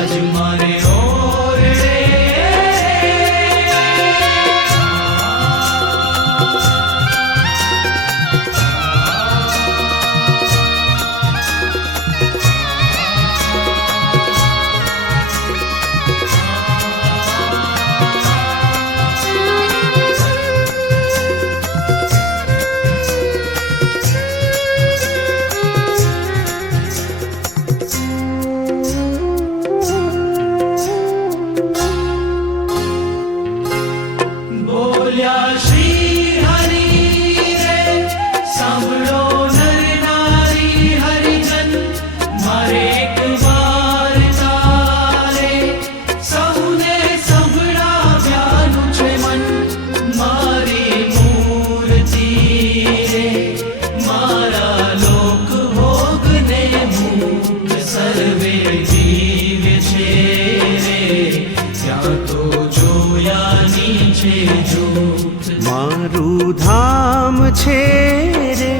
આજ મારે ઓરડે મારું ધામ છે રે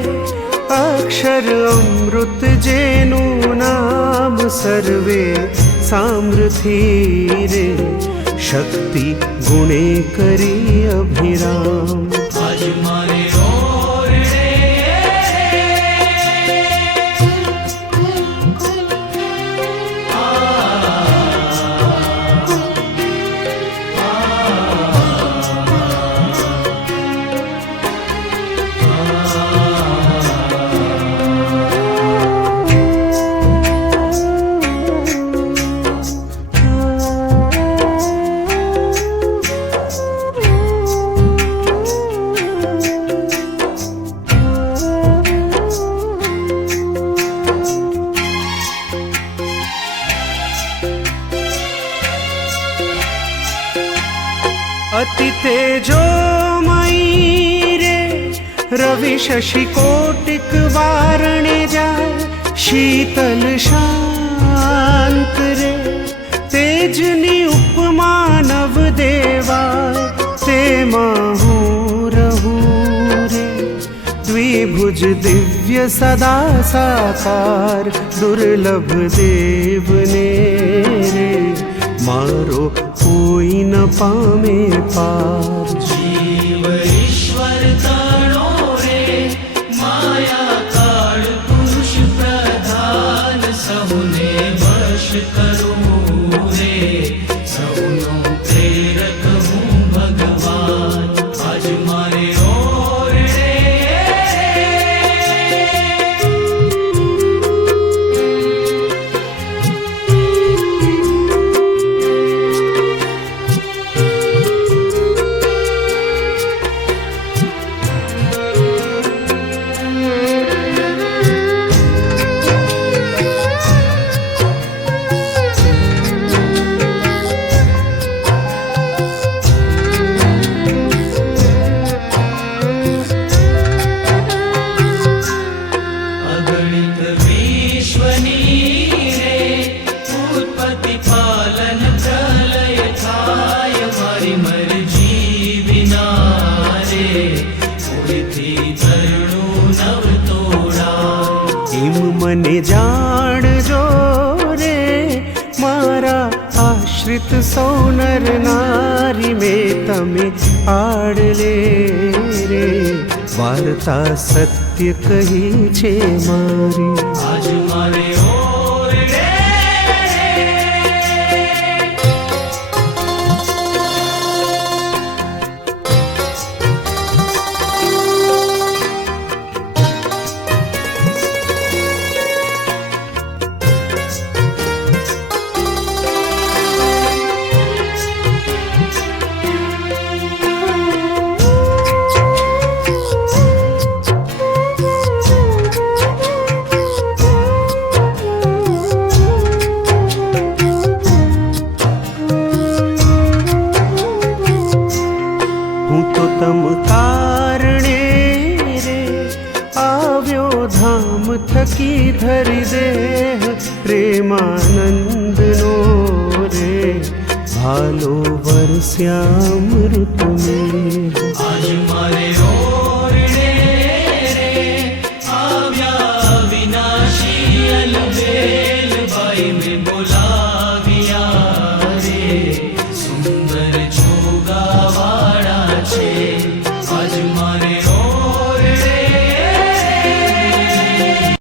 અક્ષર અમૃત જેનું નામ સર્વે સામ્રથી રે શક્તિ ગુણે કરી અભિરામ આજ મારે ઓરડે अति तेजोमयी रे रवि शशि कोटिक वारणे जाय शीतल शांत रे तेजनी उपमा नव देवाय तेमां हूँ रहूं रे द्विभुज दिव्य सदा साकार दुर्लभ देवने रे मारो कोई न पामे पार जीव ईश्वर तणो रे माया काल पुरुष प्रधान सहुने वश करूं रे सहुनो प्रेरक हूँ भगवान आज मारे ओरडे મને જાણજો રે મારા આશ્રિત સૌ નર નારી મેં તમે આડલે રે વાર્તા સત્ય કહી છે મારી આજ મારે ઓરડે थकी धरी देह प्रेमानंदनो रे भालो वर्ष्यामृत में आज मारे ओरडे रे आव्या विनाशी अलबेल बाई में बोलाविया છે